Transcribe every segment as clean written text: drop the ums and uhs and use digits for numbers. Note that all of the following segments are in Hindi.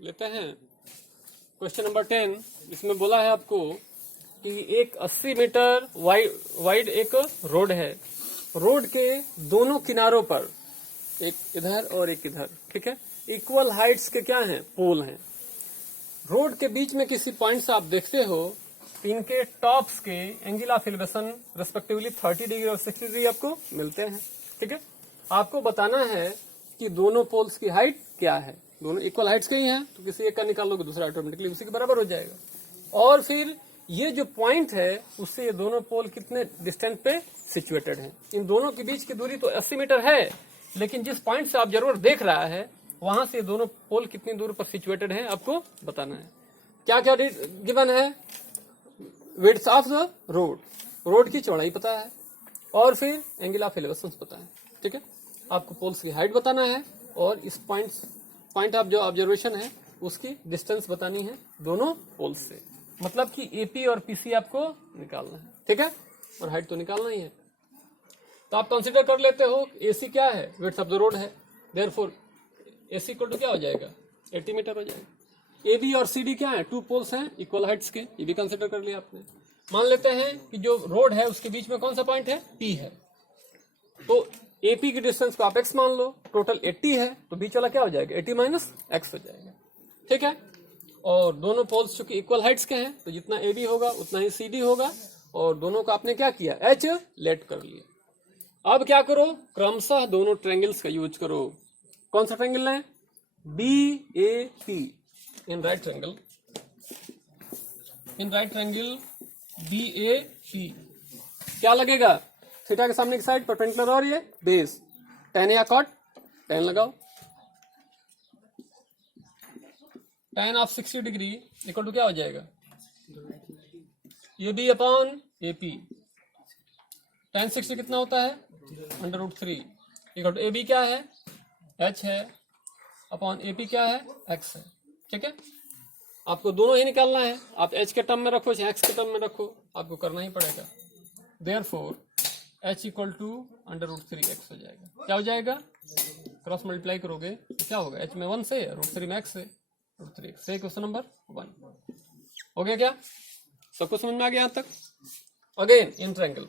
लेते हैं क्वेश्चन नंबर 10। इसमें बोला है आपको कि एक 80 मीटर वाइड एक रोड है। रोड के दोनों किनारों पर, एक इधर और एक इधर, ठीक है, इक्वल हाइट्स के क्या हैं, पोल हैं। रोड के बीच में किसी पॉइंट से आप देखते हो, इनके टॉप्स के angle of elevation respectively 30 degree और 60 डिग्री आपको मिलते हैं, ठीक है। आपको बताना है कि दोनों पोल्स की हाइट क्या है। दोनों इक्वल हाइट्स के ही हैं, तो किसी एक का निकाल लोगे दूसरा ऑटोमेटिकली उसी के बराबर हो जाएगा। और फिर ये जो पॉइंट है उससे ये दोनों पोल कितने डिस्टेंस पे सिचुएटेड हैं। इन दोनों के बीच की दूरी तो 80 मीटर है, लेकिन जिस पॉइंट से ऑब्जर्वर देख रहा है वहां से दोनों पोल कितनी दूर पर सिचुएटेड हैं आपको बताना है। क्या क्या गिवन है, विड्थ ऑफ द रोड की चौड़ाई पता है, और फिर एंगल ऑफ एलिवेशन पता है, ठीक है। आपको पोल्स की हाइट बताना है और इस पॉइंट ऑफ जो ऑब्जर्वेशन है उसकी डिस्टेंस बतानी है दोनों पोल्स से। मतलब कि एपी और पीसी आपको निकालना है, ठीक है, और हाइट तो निकालना ही है। तो आप कंसीडर कर लेते हो एसी क्या है, विड्थ ऑफ द रोड है, देयरफॉर एसी इक्वल टू क्या हो जाएगा, 80 मीटर हो जाएगा। एबी और सीडी क्या है, 2 पोल्स हैं इक्वल हाइट्स के, ये भी कंसीडर कर लिया आपने। मान लेते हैं कि जो रोड है उसके बीच में कौन सा पॉइंट है, पी है, तो एपी की डिस्टेंस को आप एक्स मान लो, टोटल 80 है, तो बीच वाला क्या हो जाएगा, 80 माइनस एक्स हो जाएगा, ठीक है। और दोनों पोल्स चूंकि इक्वल हाइट्स के हैं तो जितना एबी होगा उतना ही सीडी होगा, और दोनों का आपने क्या किया, एच लेट कर लिया। अब क्या करो, क्रमशः दोनों ट्रायंगल्स का यूज करो। कौन सा ट्रायंगल है, B A T, in right triangle B A T क्या लगेगा, थीटा के सामने की साइड परपेंडिकुलर और ये बेस, tan या cot, tan लगाओ, tan of 60 degree equal to क्या हो जाएगा, A B upon A P. tan 60 कितना होता है, √3 इक्वल टू ए बी क्या है, h है, अपॉन ए पी क्या है, x है, ठीक है। आपको दोनों ही निकालना है, आप h के टर्म में रखो चाहे x के टर्म में रखो, आपको करना ही पड़ेगा। Therefore h equal to √3x हो जाएगा। क्या हो जाएगा, क्रॉस मल्टीप्लाई करोगे तो क्या होगा, h में 1 से, √3 में x से, √3x से। क्वेश्चन नंबर 1 हो गया। क्या सबको समझ में आ गया यहां तक। Again in triangle,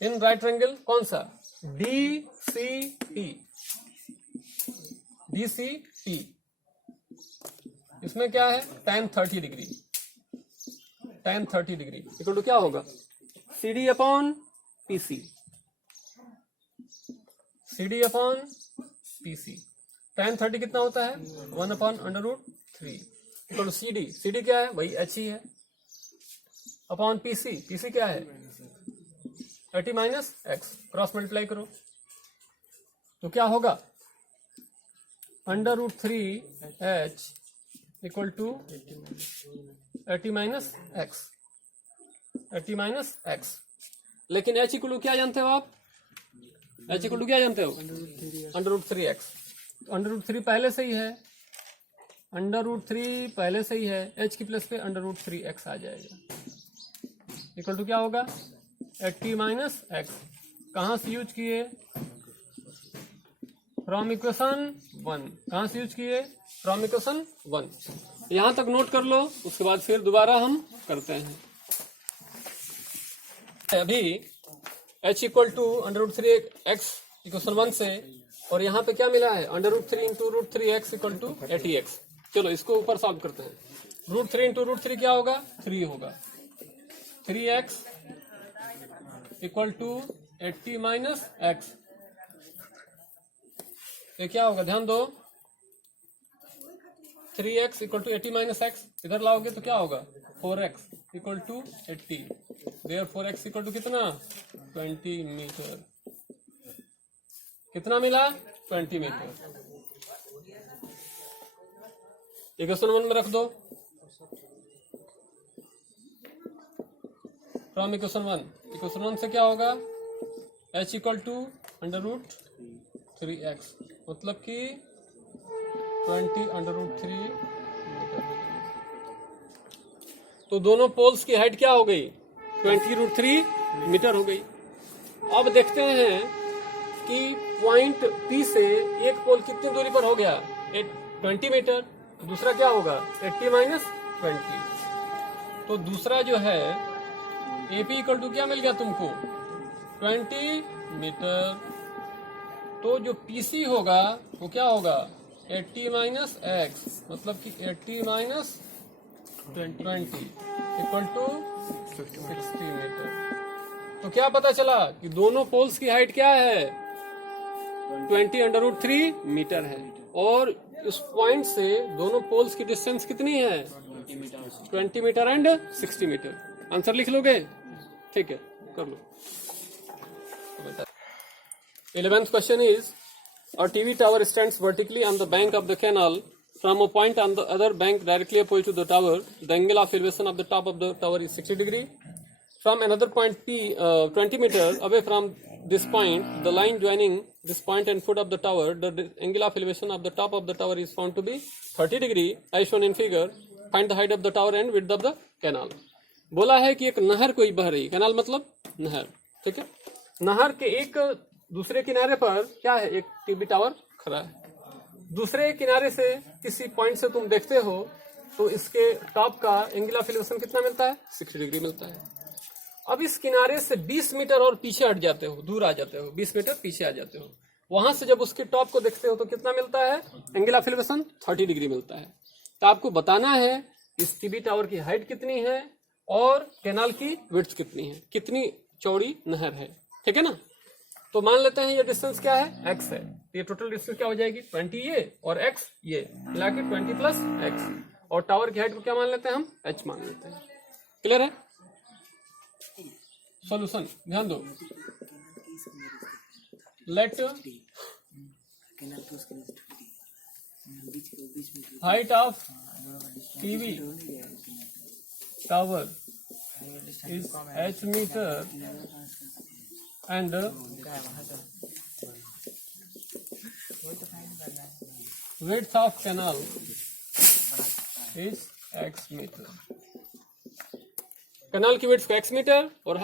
in right triangle कौन सा, DCT, इसमें क्या है, tan 30 degree, tan 30 degree equal to क्या होगा, CD upon PC, CD upon PC। tan 30 कितना होता है, 1 अपॉन √3 इक्वल टू CD क्या है, वही h ही है, अपॉन PC क्या है, 30 माइनस एक्स, क्रॉस मल्टीप्लाई करो तो क्या होगा, √3h equal to 80 minus x. लेकिन h इक्वल टू क्या जानते हो आप, h इक्वल टू क्या जानते हो, √3x। √3 पहले से ही है, √3 पहले से ही है, h की प्लेस पे √3x आ जाएगा, इक्वल टू क्या होगा, 80 माइनस एक्स। कहां से यूज किए, फ्रॉम इक्वेशन 1, कहां से यूज किए, फ्रॉम इक्वेशन 1। यहां तक नोट कर लो, उसके बाद फिर दोबारा हम करते हैं। अभी h equal to √3x equation 1 से, और यहाँ पे क्या मिला है, √3 into √3x equal to 80x। चलो इसको ऊपर सॉल्व करते हैं। √3 इंटू √3 क्या होगा, 3 होगा, 3x equal to 80 minus x. ये क्या होगा, ध्यान दो, 3x equal to 80 minus x, इधर लाओगे तो क्या होगा, 4x equal to 80, therefore x equal to कितना, 20 मीटर। कितना मिला, 20 मीटर। इक्वेशन 1 में रख दो, फ्रॉम इक्वेशन 1 से क्या होगा, h इक्वल टू √3x, मतलब कि 20 √3 मीटर। तो दोनों पोल्स की हाइट क्या हो गई, 20 √3 मीटर हो गई। अब देखते हैं कि पॉइंट P से एक पोल कितनी दूरी पर हो गया, 20 मीटर। दूसरा क्या होगा, 80 माइनस 20। तो दूसरा जो है AP इक्वल टू क्या मिल गया तुमको, 20 मीटर। तो जो PC होगा वो क्या होगा, 80 माइनस एक्स, मतलब कि 80 माइनस 20 इक्वल टू 60 मीटर। तो क्या पता चला कि दोनों पोल्स की हाइट क्या है, 20√3 मीटर है। और उस पॉइंट से दोनों पोल्स की डिस्टेंस कितनी है, 20 मीटर एंड 60 मीटर। आंसर लिख लोगे, ठीक है, कर लो। 11th question is, a TV tower stands vertically on the bank of the canal. From a point on the other bank directly opposite to the tower, the angle of elevation of the top of the tower is 60 degree. From another point P, 20 meter away from this point, the line joining this point and foot of the tower, the angle of elevation of the top of the tower is found to be 30 degree, as shown in figure. Find the height of the tower and width of the canal. बोला है कि एक नहर कोई बह रही, कैनाल मतलब नहर, ठीक है। नहर के एक दूसरे किनारे पर क्या है, एक टीवी टावर खड़ा है। दूसरे किनारे से किसी पॉइंट से तुम देखते हो तो इसके टॉप का एंगल ऑफ एलिवेशन कितना मिलता है, 60 डिग्री मिलता है। अब इस किनारे से 20 मीटर और पीछे हट जाते हो, दूर आ जाते हो, 20 मीटर पीछे आ जाते हो। वहां से जब उसके टॉप को देखते हो तो कितना मिलता है, एंगल ऑफ एलिवेशन 30 डिग्री मिलता है। तो आपको बताना है इस टीवी टावर की हाइट कितनी है और कैनाल की विड्थ कितनी है, कितनी चौड़ी नहर है, ठीक है ना। तो मान लेते हैं ये डिस्टेंस क्या है, x है। ये टोटल डिस्टेंस क्या हो जाएगी, 20 ये और x ये मिला के 20 प्लस x। और टावर की हाइट को क्या मान लेते हैं हम, h मान लेते हैं। क्लियर है। सॉल्यूशन ध्यान दो। Let height of TV tower is h metre and width of canal is x metre. Canal की विड्थ को x मीटर और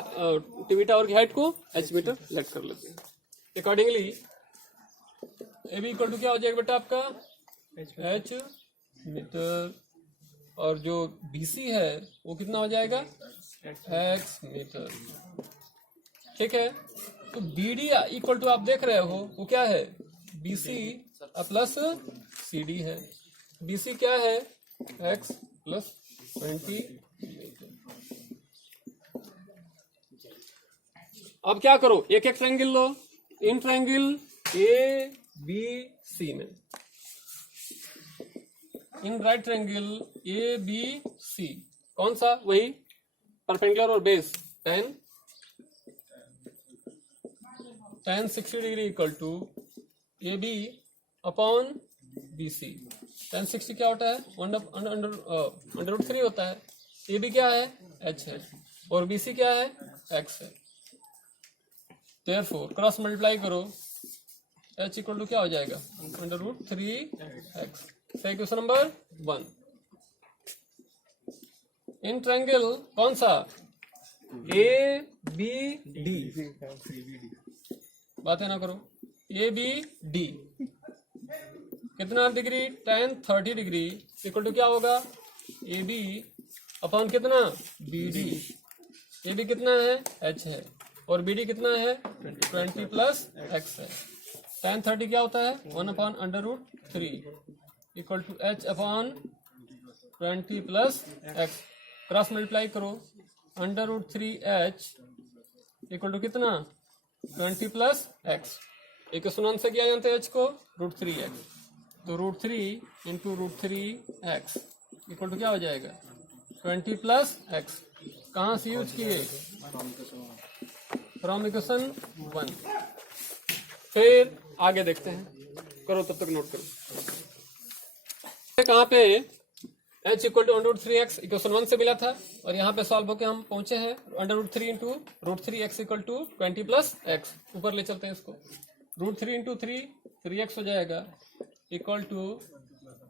टीवी टावर की हाइट को h मीटर लेट कर लेते हैं। Accordingly A B equal to क्या हो जाएगा बेटा आपका, h मीटर, और जो BC है वो कितना हो जाएगा, x मीटर, ठीक है। तो BD इक्वल टू आप देख रहे हो वो क्या है, BC प्लस CD है। BC क्या है, x प्लस 20 मीटर। अब क्या करो, एक एक triangle low. In triangle ABC में, इन राइट ट्रायंगल ABC, कौन सा, वही परपेंडिकुलर और base, tan 60 degree equal to AB upon BC। tan 60 क्या होता है, √3 होता है। AB क्या है, h है, और BC क्या है, x है। Therefore क्रॉस मल्टीप्लाई करो, h इक्वल टू क्या हो जाएगा, √3x। सही क्वेश्चन नंबर 1। इन ट्रायंगल कौन सा, ABD, बातें ना करो, ABD कितना degree, tan 30 degree equal to क्या होगा, AB अपॉन कितना, BD। AB कितना है, h है, और BD कितना है, 20 प्लस x है। tan 30 क्या होता है, 1/√3 equal to h upon 20 plus x। Cross multiply करो, √3h इक्वल टू कितना, 20 प्लस एक्स। एक सुनान से क्या जानते हैं h को, √3x। तो √3 इंटू √3x इक्वल टू क्या हो जाएगा, 20 प्लस एक्स। कहाँ से यूज किए, फ्रॉम इक्वेशन 1। फिर आगे देखते हैं, करो तब तक नोट करो। कहाँ पे h equal to √3x equation 1 से मिला था, और यहाँ पे सॉल्व होके हम पहुंचे हैं √3 into √3x equal to 20 plus x. ऊपर ले चलते हैं इसको, √3 इंटू 3x हो जाएगा इक्वल टू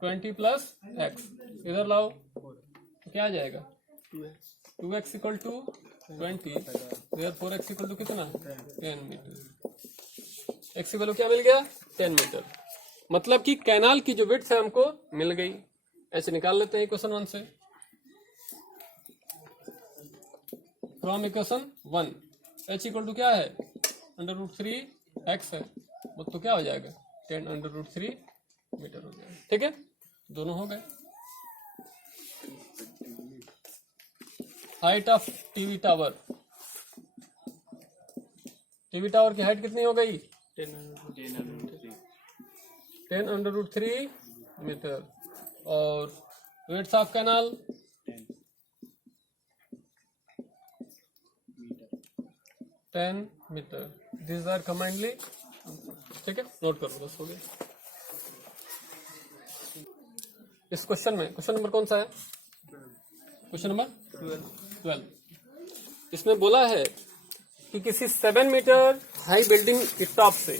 20 प्लस एक्स। इधर लाओ तो क्या आ जाएगा, 2x इक्वल टू 20, इधर 4x इक्वल टू कितना, 10 मीटर। एक्स की वैल्यू क्या मिल गया 10 मीटर। मतलब कि कैनाल की जो विड्थ है हमको मिल गई। एच निकाल लेते हैं इक्वेशन 1 से। From equation 1 h equal to क्या है √3 एक्स है, वो तो क्या हो जाएगा 10√3 मीटर हो जाएगा। ठीक है, दोनों हो गए। Height of TV tower, TV tower की हाइट कितनी हो गई 10√3 मीटर। और width of canal 10 metre. This are commonly. ठीक है, नोट करो, बस हो गया। इस क्वेश्चन में क्वेश्चन नंबर कौन सा है, क्वेश्चन नंबर 12। इसमें बोला है कि किसी 7 मीटर हाई बिल्डिंग की टॉप से,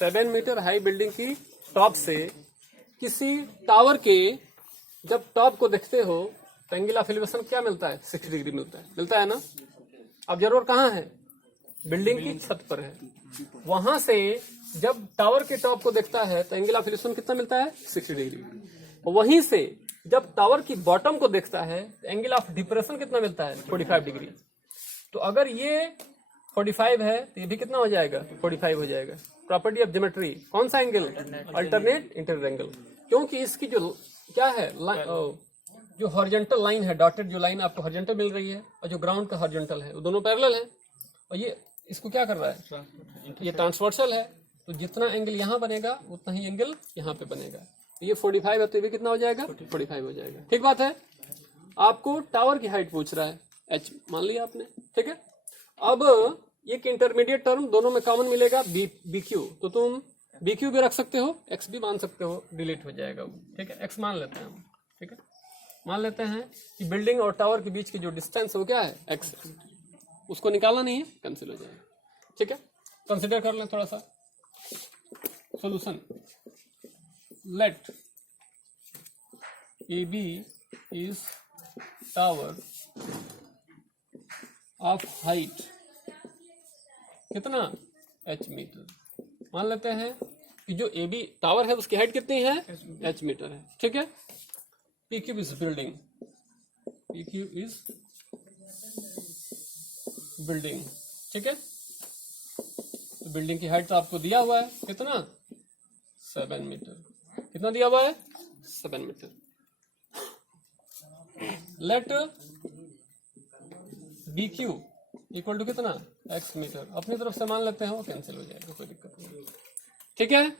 7 मीटर हाई बिल्डिंग की टॉप से किसी टावर के जब टॉप को देखते हो तो एंगल ऑफ एलिवेशन क्या मिलता है 60 डिग्री मिलता है ना। अब जरूर कहाँ है, बिल्डिंग की छत पर है। वहां से जब टावर के टॉप को देखता है तो एंगल ऑफ एलिवेशन कितना मिलता है 60 डिग्री। वहीं से जब टावर की बॉटम को देखता है तो एंगल ऑफ डिप्रेशन कितना मिलता है 45 डिग्री। तो अगर ये 45 है तो ये भी कितना हो जाएगा 45 हो जाएगा। प्रॉपर्टी ऑफ ज्योमेट्री, कौन सा एंगल, अल्टरनेट इंटीरियर एंगल। क्योंकि इसकी जो क्या है जो हॉरिजॉन्टल लाइन है, डॉटेड जो लाइन आपको हॉरिजॉन्टल मिल रही है और जो ग्राउंड का हॉरिजॉन्टल है, वो दोनों पैरेलल है। और ये इसको क्या कर रहा है, ये ट्रांसवर्सल है। तो जितना एंगल यहाँ बनेगा उतना ही एंगल यहाँ पे बनेगा। तो ये 45 है तो ये भी कितना हो जाएगा 45 हो जाएगा। ठीक बात है। आपको टावर की हाइट पूछ रहा है, एच मान लिया आपने। ठीक है, अब एक इंटरमीडिएट टर्म दोनों में कॉमन मिलेगा बी क्यू। तो तुम बी क्यू भी रख सकते हो, एक्स भी मान सकते हो, डिलीट हो जाएगा वो। ठीक है, एक्स मान लेते हैं हम। ठीक है, मान लेते हैं कि बिल्डिंग और टावर के बीच की जो डिस्टेंस है वो क्या है एक्स, उसको निकालना नहीं है, कैंसिल हो जाएगा। ठीक है, कंसिडर कर लें थोड़ा सा solution. Let A B is tower of height कितना h मीटर। मान लेते हैं कि जो ए बी टावर है उसकी हाइट कितनी है h मीटर है। ठीक है, P Q is building, P Q is building. ठीक है, तो बिल्डिंग की हाइट तो आपको दिया हुआ है कितना 7 मीटर। कितना दिया हुआ है 7 metre. Let B Q equal to कितना x मीटर। अपनी तरफ से मान लेते हैं, वो कैंसिल हो जाएगा, कोई दिक्कत नहीं। ठीक है,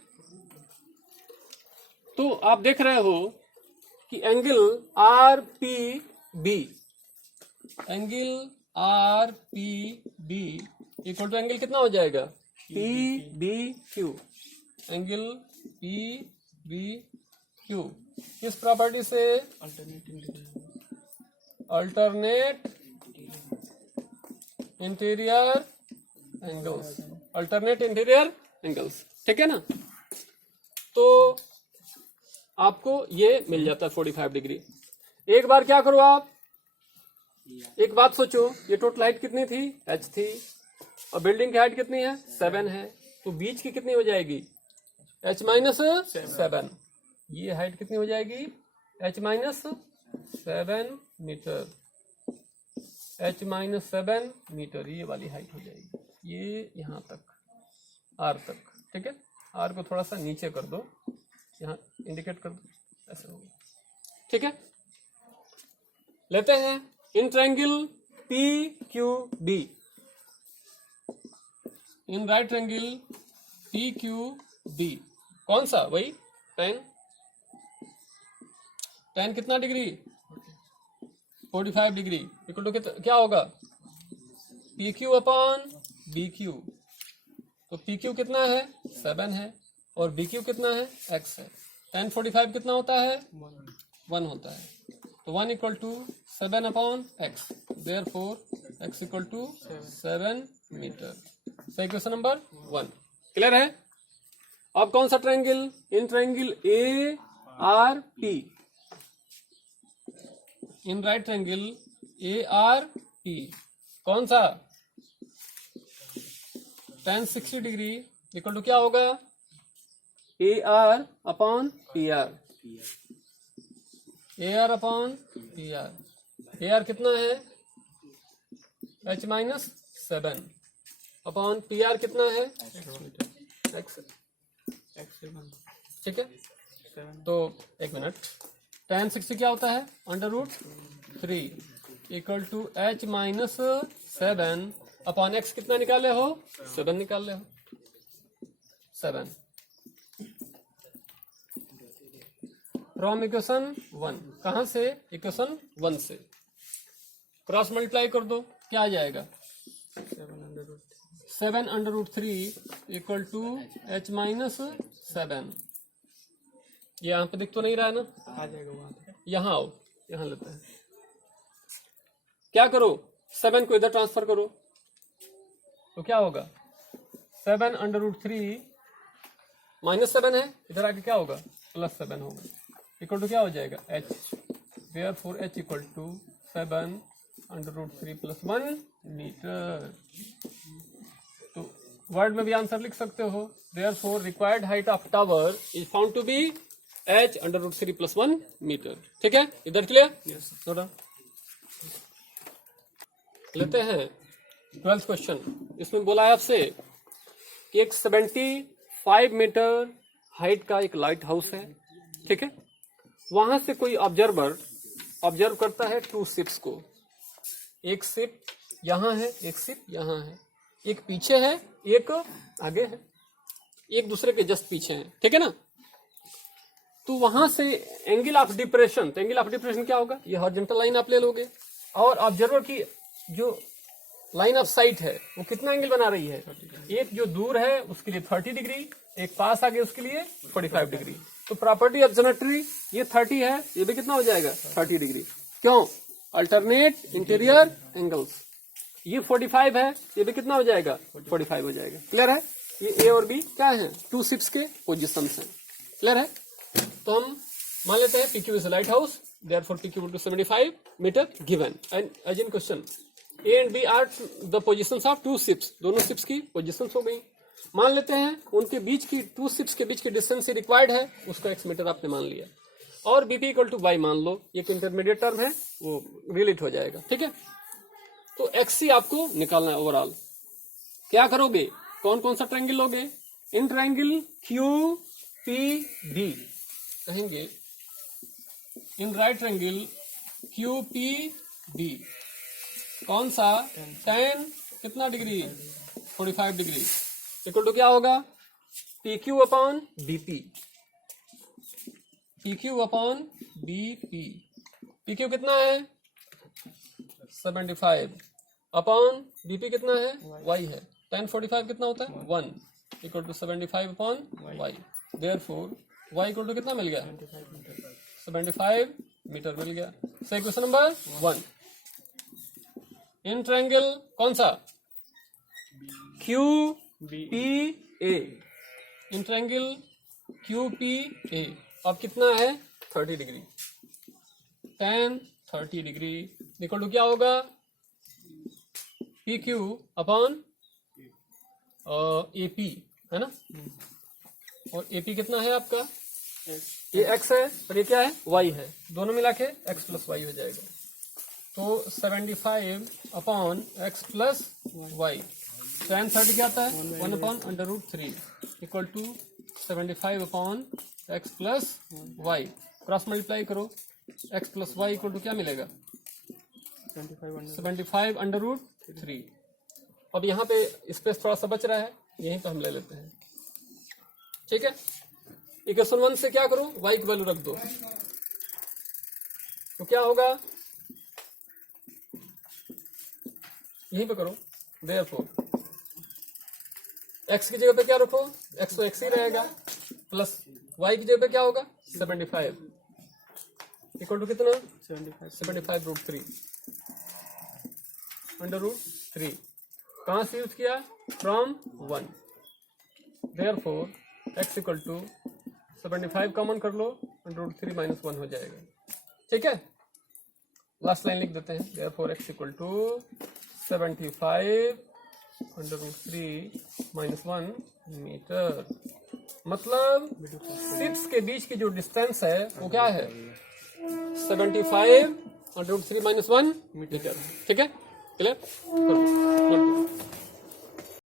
तो आप देख रहे हो कि angle R P B, angle R P B equal to angle कितना हो जाएगा P B Q. Angle P B Q किस प्रॉपर्टी से, alternate interior angles, alternate interior angles. ठीक है ना, तो आपको ये मिल जाता है 45 डिग्री। एक बार क्या करो आप, एक बात सोचो, ये टोटल हाइट कितनी थी h थी और बिल्डिंग की हाइट कितनी है 7 है। तो बीच की कितनी हो जाएगी h माइनस 7। ये हाइट कितनी हो जाएगी h minus 7 metre, h minus 7 metre ये वाली हाइट हो जाएगी, ये यहाँ तक r तक। ठीक है, r को थोड़ा सा नीचे कर दो, यहाँ इंडिकेट कर दो, ऐसे होगा। ठीक है, लेते हैं in triangle P Q B, in right triangle P Q B कौन सा, वही tan कितना डिग्री 45 डिग्री इक्वल टू क्या होगा P Q upon B Q. तो पी क्यू कितना है 7 है और बी क्यू कितना है x है। tan 45 कितना होता है 1 होता है। तो 1 equal to 7 upon x, therefore x equal to 7 metre. सही क्वेश्चन नंबर 1 क्लियर है। अब कौन सा triangle, in triangle A R P, in right triangle A R P कौन सा tan 60 डिग्री इक्वल टू क्या होगा, A R upon P R, A R upon P R. A R कितना है, h minus 7 upon P R कितना है, एक्स। ठीक है, तो एक मिनट, tan 60 क्या होता है, √3 equal to h minus 7 upon x कितना निकाले हो, 7 निकाले हो, 7 फ्रॉम इक्वेशन 1। कहां से, इक्वेशन 1 से क्रॉस मल्टीप्लाई कर दो, क्या आ जाएगा, 7√3 इक्वल टू एच माइनस 7। ये यहाँ पे दिख तो नहीं रहा है ना, आ जाएगा वहां, यहाँ आओ, यहाँ लेते हैं। क्या करो, 7 को इधर ट्रांसफर करो, तो क्या होगा, 7√3 -7 है, इधर आके क्या होगा, +7 होगा, इक्वल टू क्या हो जाएगा, h। Therefore h equal to 7√3 + 1 metre. तो वर्ड में भी आंसर लिख सकते हो, therefore required height of tower is found to be h √3 + 1 metre. ठीक है, इधर क्लियर, थोड़ा लेते हैं 12th क्वेश्चन। इसमें बोला है आपसे कि एक 75 मीटर हाइट का एक लाइट हाउस है, ठीक है, वहां से कोई ऑब्जर्व करता है 2 शिप्स को। एक शिप यहां है, एक शिप यहां है, एक पीछे है, एक आगे है, एक दूसरे के जस्ट पीछे है, ठीक है ना। तो वहां से एंगल ऑफ डिप्रेशन, तो एंगल ऑफ डिप्रेशन क्या होगा, ये हॉरिजॉन्टल लाइन आप ले लोगे, और ऑब्जर्वर की जो लाइन ऑफ साइट है वो कितना एंगल बना रही है, एक जो दूर है उसके लिए 30 डिग्री, एक पास आगे उसके लिए 45 डिग्री। तो प्रॉपर्टी ऑफ ज्योमेट्री, ये 30 है, ये भी कितना हो जाएगा, 30 डिग्री। क्यों, अल्टरनेट इंटीरियर एंगल्स। ये 45 है, ये भी कितना हो जाएगा, 45 हो जाएगा। क्लियर है, ये ए और बी क्या है, 2 शिप्स के पोजिशंस हैं। क्लियर है, तो हम मान लेते हैं PQ is lighthouse, therefore PQ = 75 metre given, and as in question A and B are the positions of 2 ships, दोनों शिप्स की पोजिशंस हो गई। मान लेते हैं उनके बीच की 2 शिप्स के बीच की डिस्टेंस रिक्वायर्ड है, उसका x मीटर आपने मान लिया, और BP = y मान लो, एक इंटरमीडिएट टर्म है वो रिलेट हो जाएगा। ठीक है, तो XC आपको निकालना है ओवरऑल। क्या करोगे, कौन कौन सा ट्रायंगल लोगे, इन ट्रायंगल QPD कहेंगे, इन राइट ट्रायंगल QPD कौन सा, tan कितना डिग्री, 45 डिग्री, इक्वल टू क्या होगा, PQ upon BP, PQ upon BP। PQ कितना है, 75 अपॉन BP कितना है, y है, tan 45 कितना होता है, 1 equal to 75 upon y। Therefore y equal to कितना मिल गया, 75 मीटर मिल गया। सही, क्वेश्चन नंबर 1। इन ट्रायंगल कौन सा, QPA, इन ट्रायंगल QPA अब कितना है, 30 degree, tan 30 degree equal to क्या होगा, PQ अपॉन AP, है ना, और AP कितना है आपका, ये x है और ये क्या है, y है, दोनों मिला के x + y हो जाएगा। तो 75 अपॉन x + y, tan 30 क्या आता है, 1 upon √3 equal to 75 upon x + y। Cross multiply करो, x + y इक्वल टू क्या मिलेगा, 75 √3। अब यहाँ पे स्पेस थोड़ा सा बच रहा है, यहीं पे हम ले लेते हैं। ठीक है, इक्वेशन 1 से क्या करो, y की वैल्यू रख दो, तो क्या होगा, यहीं पे करो, देयरफॉर x की जगह पे क्या रखो, x तो x ही रहेगा, प्लस y की जगह पे क्या होगा, 75 इक्वल टू कितना, 75 √3 √3। कहां से यूज किया, from 1। Therefore x equal to 75 common कर लो, √3 - 1 हो जाएगा। ठीक है, लास्ट लाइन लिख देते हैं, therefore x equal to 75 √3 - 1 metre. मतलब शिप्स के बीच की जो डिस्टेंस है वो क्या है 75 √3 - 1 मीटर। ठीक है, क्लियर।